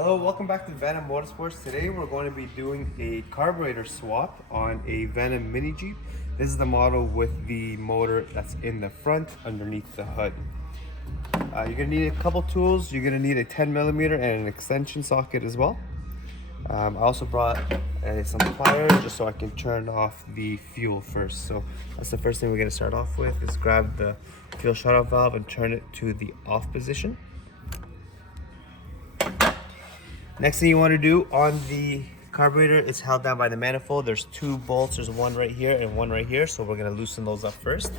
Hello, welcome back to Venom Motorsports. Today we're going to be doing a carburetor swap on a Venom mini Jeep. This is the model with the motor that's in the front underneath the hood. You're going to need a couple tools. You're going to need a 10mm and an extension socket as well. I also brought some pliers just so I can turn off the fuel first. So that's the first thing we're going to start off with, is grab the fuel shutoff valve and turn it to the off position. Next thing you want to do on the carburetor, it's held down by the manifold. There's two bolts, there's one right here and one right here, so we're going to loosen those up first.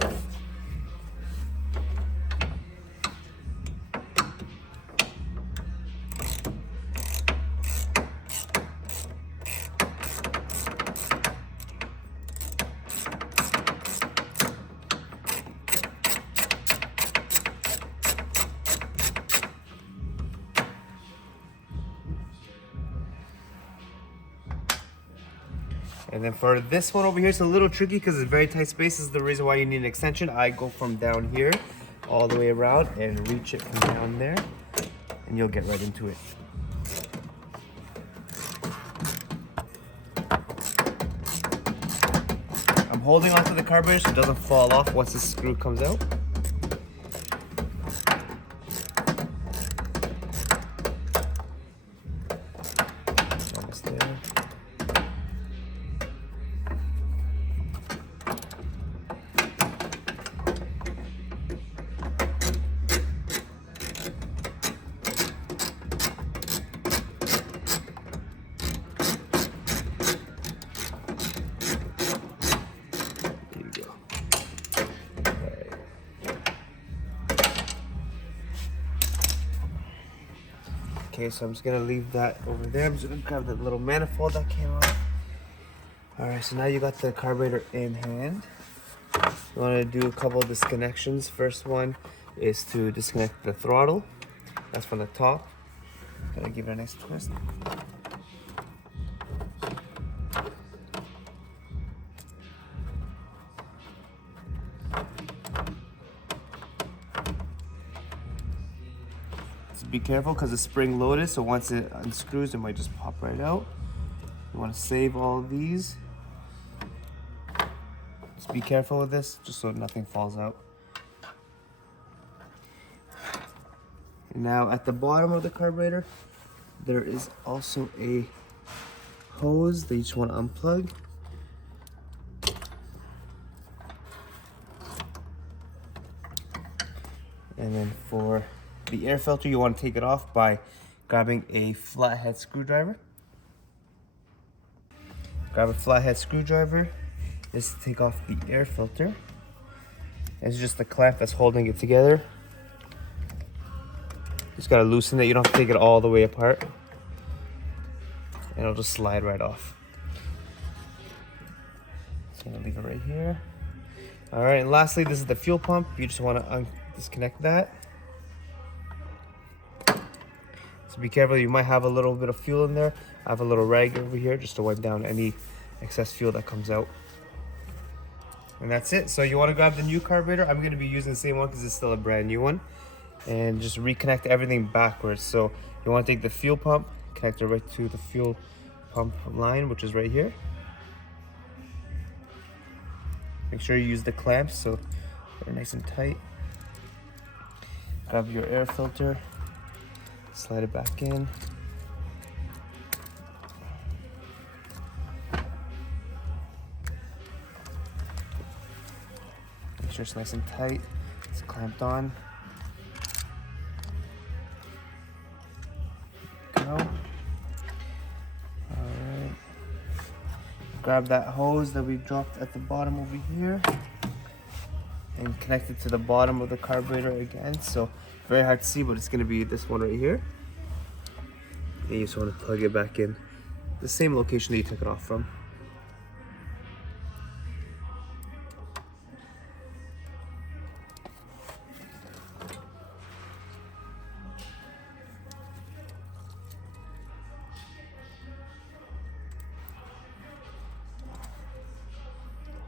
And then for this one over here, it's a little tricky because it's very tight space. This is the reason why you need an extension. I go from down here all the way around and reach it from down there, and you'll get right into it. I'm holding onto the carburetor so it doesn't fall off once the screw comes out. Almost there. Okay, so I'm just gonna leave that over there. I'm just gonna grab the little manifold that came off. Alright, so now you got the carburetor in hand. You wanna do a couple of disconnections. First one is to disconnect the throttle. That's from the top. Gotta give it a nice twist. Be careful because it's spring loaded, so once it unscrews, it might just pop right out. You want to save all of these. Just be careful with this, just so nothing falls out. And now at the bottom of the carburetor, there is also a hose that you just want to unplug. And then for the air filter, you want to take it off by grabbing a flathead screwdriver. Grab a flathead screwdriver. This is to take off the air filter. It's just the clamp that's holding it together. Just gotta loosen it. You don't have to take it all the way apart, and it'll just slide right off. So I'm gonna leave it right here. All right, and lastly, this is the fuel pump. You just want to disconnect that. So be careful, you might have a little bit of fuel in there. I have a little rag over here just to wipe down any excess fuel that comes out. And that's it. So you want to grab the new carburetor. I'm going to be using the same one because it's still a brand new one. And just reconnect everything backwards. So you want to take the fuel pump, connect it right to the fuel pump line, which is right here. Make sure you use the clamps so they're nice and tight. Grab your air filter. Slide it back in. Make sure it's nice and tight. It's clamped on. Go. Alright. Grab that hose that we dropped at the bottom over here and connect it to the bottom of the carburetor again. So very hard to see, but it's going to be this one right here. And you just want to plug it back in the same location that you took it off from.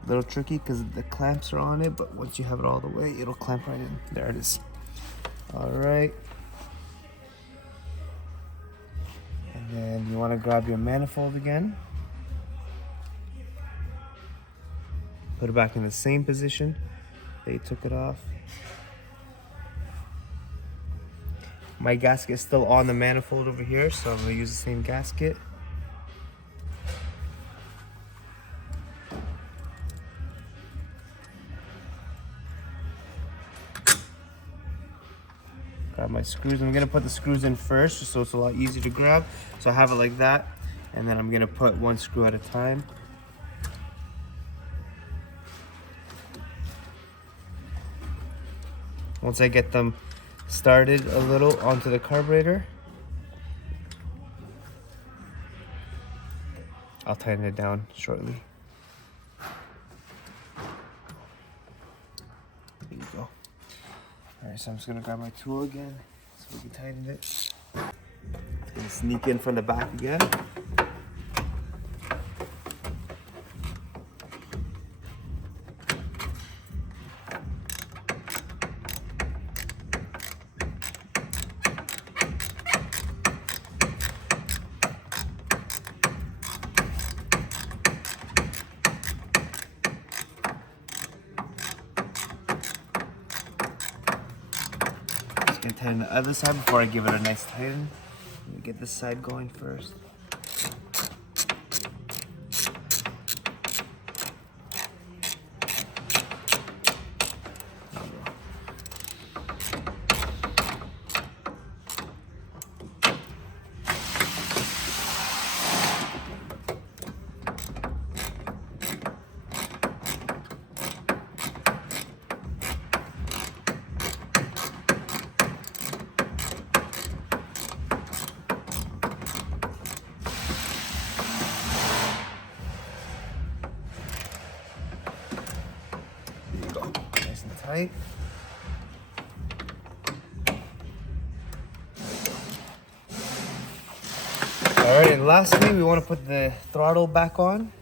A little tricky because the clamps are on it, but once you have it all the way, it'll clamp right in. There it is. All right. And you want to grab your manifold again. Put it back in the same position they took it off. My gasket is still on the manifold over here, so I'm going to use the same gasket. Grab my screws. I'm going to put the screws in first, just so it's a lot easier to grab. So I have it like that, and then I'm going to put one screw at a time. Once I get them started a little onto the carburetor, I'll tighten it down shortly. There you go. Alright, so I'm just gonna grab my tool again so we can tighten it. And sneak in from the back again. Gonna tighten the other side before I give it a nice tighten. Let me get this side going first. Nice and tight. Alright, and lastly, we want to put the throttle back on.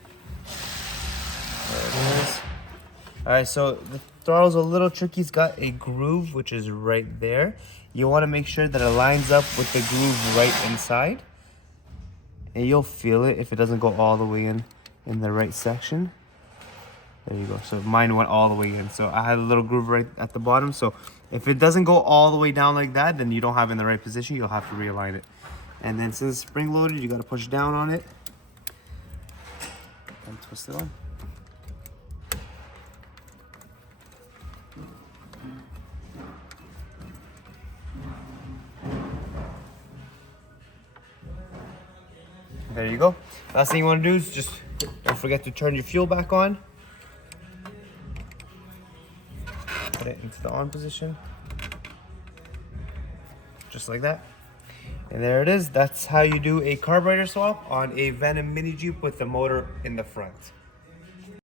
There it is. Alright, so the throttle's a little tricky. It's got a groove, which is right there. You want to make sure that it lines up with the groove right inside. And you'll feel it if it doesn't go all the way in the right section. There you go. So mine went all the way in. So I had a little groove right at the bottom. So if it doesn't go all the way down like that, then you don't have it in the right position. You'll have to realign it. And then since it's spring loaded, you got to push down on it and twist it on. There you go. Last thing you want to do is just don't forget to turn your fuel back on. Put it into the on position. Just like that. And there it is. That's how you do a carburetor swap on a Venom Mini Jeep with the motor in the front.